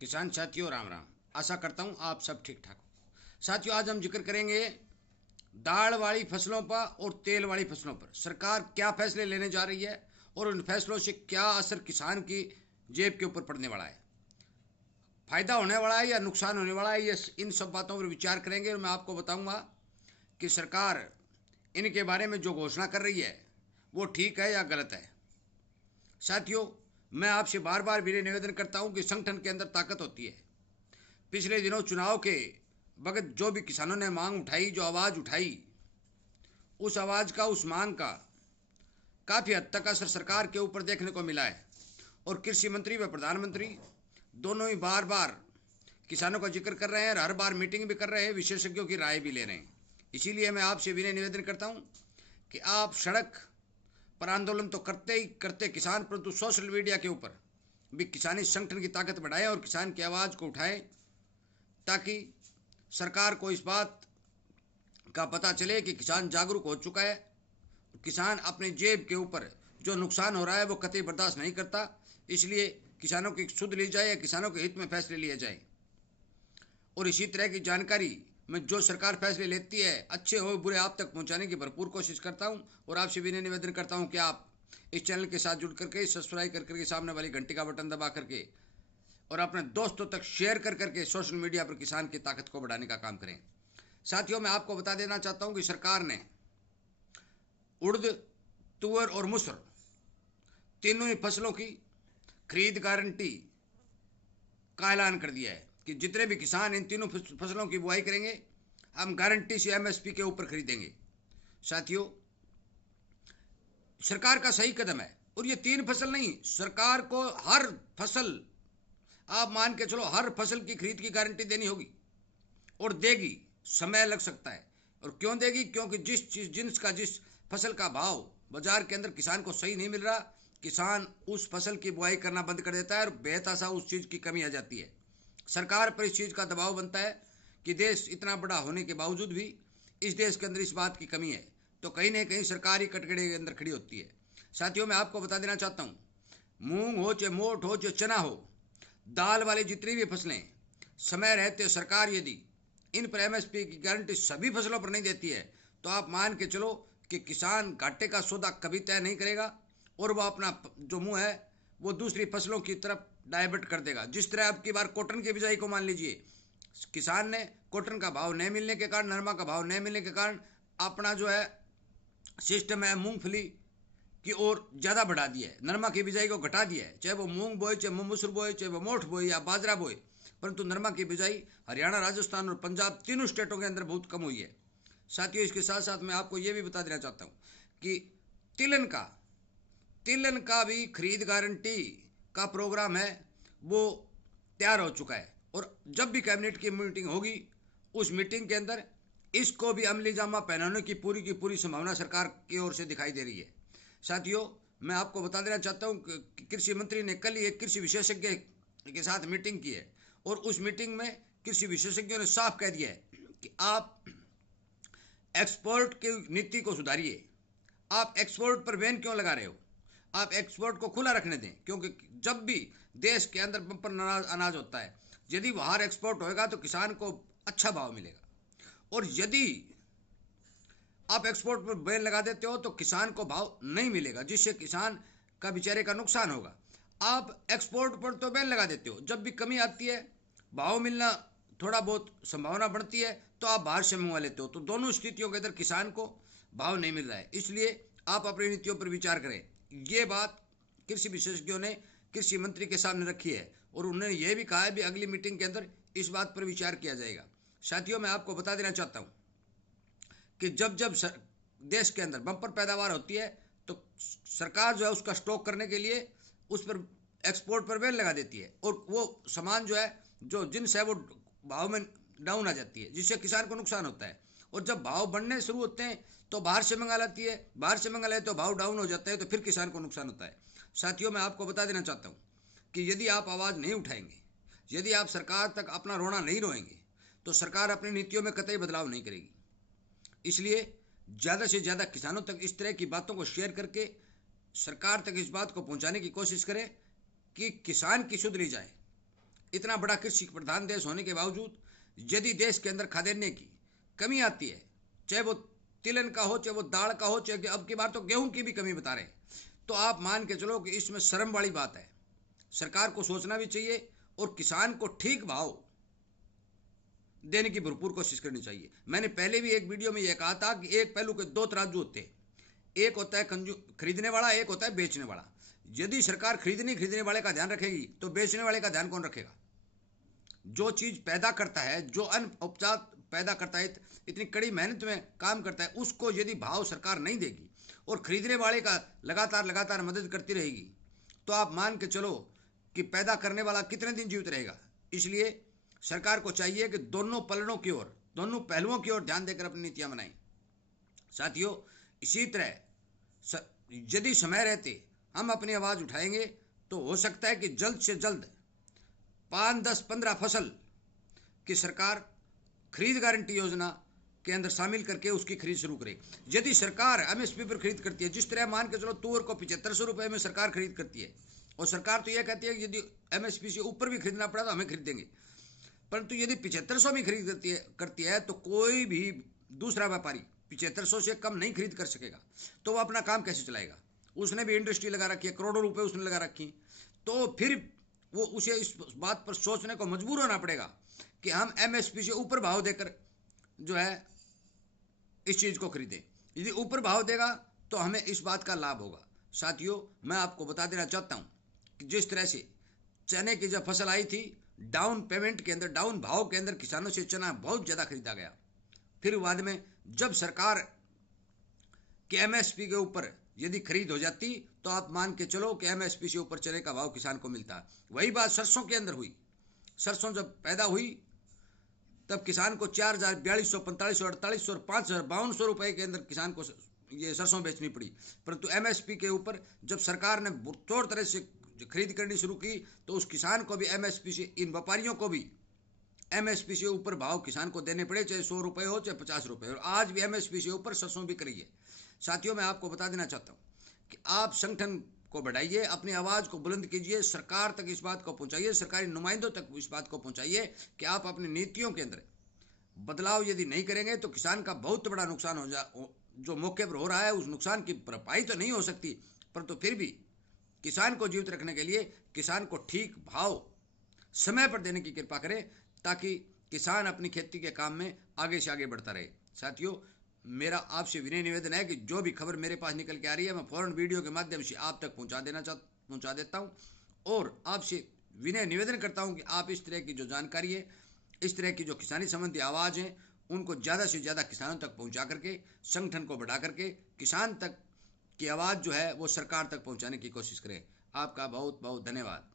किसान साथियों राम राम। आशा करता हूँ आप सब ठीक ठाक हो। साथियों, आज हम जिक्र करेंगे दाल वाली फसलों पर और तेल वाली फसलों पर सरकार क्या फैसले लेने जा रही है और उन फैसलों से क्या असर किसान की जेब के ऊपर पड़ने वाला है, फायदा होने वाला है या नुकसान होने वाला है। ये इन सब बातों पर विचार करेंगे और मैं आपको बताऊंगा कि सरकार इनके बारे में जो घोषणा कर रही है वो ठीक है या गलत है। साथियों, मैं आपसे बार बार भी निवेदन करता हूं कि संगठन के अंदर ताकत होती है। पिछले दिनों चुनाव के वक्त जो भी किसानों ने मांग उठाई, जो आवाज़ उठाई, उस आवाज़ का, उस मांग का काफ़ी हद तक असर सरकार के ऊपर देखने को मिला है। और कृषि मंत्री व प्रधानमंत्री दोनों ही बार बार किसानों का जिक्र कर रहे हैं और हर बार मीटिंग भी कर रहे हैं, विशेषज्ञों की राय भी ले रहे हैं। इसीलिए मैं आपसे विनय निवेदन करता हूं कि आप सड़क पर आंदोलन तो करते ही करते किसान, परंतु सोशल मीडिया के ऊपर भी किसानी संगठन की ताकत बढ़ाएं और किसान की आवाज़ को उठाएं, ताकि सरकार को इस बात का पता चले कि किसान जागरूक हो चुका है। किसान अपने जेब के ऊपर जो नुकसान हो रहा है वो कतई बर्दाश्त नहीं करता। इसलिए किसानों की सुध ली जाए या किसानों के हित में फैसले लिए जाए। और इसी तरह की जानकारी में जो सरकार फैसले लेती है, अच्छे हो बुरे, आप तक पहुंचाने की भरपूर कोशिश करता हूं। और आपसे भी निवेदन करता हूं कि आप इस चैनल के साथ जुड़ करके सब्सक्राइब कर करके सामने वाली घंटी का बटन दबा करके और अपने दोस्तों तक शेयर कर करके सोशल मीडिया पर किसान की ताकत को बढ़ाने का काम करें। साथियों, मैं आपको बता देना चाहता हूं कि सरकार ने उड़द, तुअर और मुसर तीनों ही फसलों की खरीद गारंटी का ऐलान कर दिया है कि जितने भी किसान इन तीनों फसलों की बुआई करेंगे, हम गारंटी से एमएसपी के ऊपर खरीदेंगे। साथियों, सरकार का सही कदम है। और ये तीन फसल नहीं, सरकार को हर फसल, आप मान के चलो, हर फसल की खरीद की गारंटी देनी होगी और देगी। समय लग सकता है। और क्यों देगी? क्योंकि जिस चीज जिन्स का, जिस फसल का भाव बाजार के अंदर किसान को सही नहीं मिल रहा, किसान उस फसल की बुआई करना बंद कर देता है और बेहताशा उस चीज की कमी आ जाती है। सरकार पर इस चीज का दबाव बनता है कि देश इतना बड़ा होने के बावजूद भी इस देश के अंदर इस बात की कमी है, तो कहीं ना कहीं सरकारी कटघरे के अंदर खड़ी होती है। साथियों, मैं आपको बता देना चाहता हूँ, मूंग हो चाहे मोट हो चाहे चना हो, दाल वाली जितनी भी फसलें, समय रहते सरकार यदि इन पर एमएसपी की गारंटी सभी फसलों पर नहीं देती है, तो आप मान के चलो कि किसान घाटे का सौदा कभी तय नहीं करेगा और वह अपना जो मुंह है वो दूसरी फसलों की तरफ डाइवर्ट कर देगा। जिस तरह अब की बार कॉटन की बिजाई को मान लीजिए, किसान ने कॉटन का भाव नहीं मिलने के कारण, नरमा का भाव नहीं मिलने के कारण अपना जो है सिस्टम है मूंगफली की ओर ज़्यादा बढ़ा दिया है, नरमा की बिजाई को घटा दिया है। चाहे वो मूंग बोए, चाहे मसूर बोए, चाहे वो मोठ बोए या बाजरा बोए, परंतु नरमा की बिजाई हरियाणा, राजस्थान और पंजाब तीनों स्टेटों के अंदर बहुत कम हुई है। साथियों, इसके साथ साथ मैं आपको ये भी बता देना चाहता हूँ कि तिलहन का तिलहन का भी खरीद गारंटी का प्रोग्राम है, वो तैयार हो चुका है। और जब भी कैबिनेट की मीटिंग होगी, उस मीटिंग के अंदर इसको भी अमली जामा पहनाने की पूरी संभावना सरकार की ओर से दिखाई दे रही है। साथियों, मैं आपको बता देना चाहता हूँ कि कृषि मंत्री ने कल ही एक कृषि विशेषज्ञ के साथ मीटिंग की है और उस मीटिंग में कृषि विशेषज्ञों ने साफ कह दिया है कि आप एक्सपोर्ट की नीति को सुधारिए। आप एक्सपोर्ट पर बैन क्यों लगा रहे हो? आप एक्सपोर्ट को खुला रखने दें, क्योंकि जब भी देश के अंदर बम्पर अनाज होता है, यदि बाहर एक्सपोर्ट होएगा तो किसान को अच्छा भाव मिलेगा। और यदि आप एक्सपोर्ट पर बैन लगा देते हो तो किसान को भाव नहीं मिलेगा, जिससे किसान का बेचारे का नुकसान होगा। आप एक्सपोर्ट पर तो बैन लगा देते हो, जब भी कमी आती है, भाव मिलना थोड़ा बहुत संभावना बढ़ती है, तो आप बाहर से मंगवा लेते हो। तो दोनों स्थितियों के अंदर किसान को भाव नहीं मिल रहा है। इसलिए आप अपनी नीतियों पर विचार करें। ये बात कृषि विशेषज्ञों ने कृषि मंत्री के सामने रखी है और उन्होंने यह भी कहा है भी अगली मीटिंग के अंदर इस बात पर विचार किया जाएगा। साथियों, मैं आपको बता देना चाहता हूँ कि जब जब देश के अंदर बम्पर पैदावार होती है तो सरकार जो है उसका स्टॉक करने के लिए उस पर एक्सपोर्ट पर बैन लगा देती है और वो सामान जो है, जो जिन्स है, वो भाव में डाउन आ जाती है, जिससे किसान को नुकसान होता है। और जब भाव बढ़ने शुरू होते हैं तो बाहर से मंगा लाती है, बाहर से मंगा लाए तो भाव डाउन हो जाता है, तो फिर किसान को नुकसान होता है। साथियों, मैं आपको बता देना चाहता हूँ कि यदि आप आवाज़ नहीं उठाएंगे, यदि आप सरकार तक अपना रोना नहीं रोएंगे, तो सरकार अपनी नीतियों में कतई बदलाव नहीं करेगी। इसलिए ज़्यादा से ज़्यादा किसानों तक इस तरह की बातों को शेयर करके सरकार तक इस बात को पहुंचाने की कोशिश करें कि किसान की सुध ली जाए। इतना बड़ा कृषि प्रधान देश होने के बावजूद यदि देश के अंदर खाद्यान्न की कमी आती है, चाहे वो तिलहन का हो, चाहे वो दाल का हो, चाहे अब की बार तो गेहूं की भी कमी बता रहे हैं, तो आप मान के चलो कि इसमें शर्म वाली बात है। सरकार को सोचना भी चाहिए और किसान को ठीक भाव देने की भरपूर कोशिश करनी चाहिए। मैंने पहले भी एक वीडियो में यह कहा था कि एक पहलू के दो तराजू होते हैं, एक होता है खरीदने वाला, एक होता है बेचने वाला। यदि सरकार खरीदने वाले का ध्यान रखेगी तो बेचने वाले का ध्यान कौन रखेगा? जो चीज पैदा करता है, जो अन्न उपजा पैदा करता है, इतनी कड़ी मेहनत में काम करता है, उसको यदि भाव सरकार नहीं देगी और खरीदने वाले का लगातार मदद करती रहेगी, तो आप मान के चलो कि पैदा करने वाला कितने दिन जीवित रहेगा। इसलिए सरकार को चाहिए कि दोनों पहलुओं की ओर ध्यान देकर अपनी नीतियां बनाएं। साथियों, इसी तरह यदि समय रहते हम अपनी आवाज उठाएंगे तो हो सकता है कि जल्द से जल्द 5, 10, 15 फसल की सरकार खरीद गारंटी योजना के अंदर शामिल करके उसकी खरीद शुरू करे। यदि सरकार एमएसपी पर खरीद करती है, जिस तरह मान के चलो तुअर को 7500 रुपये में सरकार खरीद करती है, और सरकार तो यह कहती है कि यदि एमएसपी से ऊपर भी खरीदना पड़ा तो हमें खरीदेंगे, परंतु यदि 7500 में खरीद करती है तो कोई भी दूसरा व्यापारी 7500 से कम नहीं खरीद कर सकेगा, तो वो अपना काम कैसे चलाएगा? उसने भी इंडस्ट्री लगा रखी है, करोड़ों रुपए उसने लगा रखी, तो फिर वो उसे इस बात पर सोचने को मजबूर होना पड़ेगा कि हम एमएसपी से ऊपर भाव देकर जो है इस चीज को खरीदें। यदि ऊपर भाव देगा तो हमें इस बात का लाभ होगा। साथियों, मैं आपको बता देना चाहता हूं कि जिस तरह से चने की जब फसल आई थी, डाउन पेमेंट के अंदर, डाउन भाव के अंदर किसानों से चना बहुत ज्यादा खरीदा गया। फिर बाद में जब सरकार के एमएसपी के ऊपर यदि खरीद हो जाती तो आप मान के चलो कि एमएसपी से ऊपर चने का भाव किसान को मिलता। वही बात सरसों के अंदर हुई। सरसों जब पैदा हुई तब किसान को 4000, 4200, 4500, 4800 और 5000, 5200 रुपए के अंदर किसान को ये सरसों बेचनी पड़ी। परंतु एमएसपी के ऊपर जब सरकार ने तौर तरह से खरीद करनी शुरू की तो उस किसान को भी एमएसपी से, इन व्यापारियों को भी एमएसपी से ऊपर भाव किसान को देने पड़े, चाहे 100 रुपए हो चाहे 50 रुपए। और आज भी एमएसपी से ऊपर सरसों बिक रही है। साथियों, मैं आपको बता देना चाहता हूं कि आप संगठन को बढ़ाइए, अपनी आवाज को बुलंद कीजिए, सरकार तक इस बात को पहुंचाइए, सरकारी नुमाइंदों तक इस बात को पहुंचाइए कि आप अपनी नीतियों के अंदर बदलाव यदि नहीं करेंगे तो किसान का बहुत बड़ा नुकसान जो मौके पर हो रहा है, उस नुकसान की भरपाई तो नहीं हो सकती, परंतु फिर भी किसान को जीवित रखने के लिए किसान को ठीक भाव समय पर देने की कृपा करें, ताकि किसान अपनी खेती के काम में आगे से आगे बढ़ता रहे। साथियों, मेरा आपसे विनय निवेदन है कि जो भी खबर मेरे पास निकल के आ रही है, मैं फौरन वीडियो के माध्यम से आप तक पहुंचा देता हूं, और आपसे विनय निवेदन करता हूं कि आप इस तरह की जो जानकारी है, इस तरह की जो किसानी संबंधी आवाज़ हैं, उनको ज़्यादा से ज़्यादा किसानों तक पहुंचा करके, संगठन को बढ़ा करके किसान तक की आवाज़ जो है वो सरकार तक पहुंचाने की कोशिश करें। आपका बहुत बहुत धन्यवाद।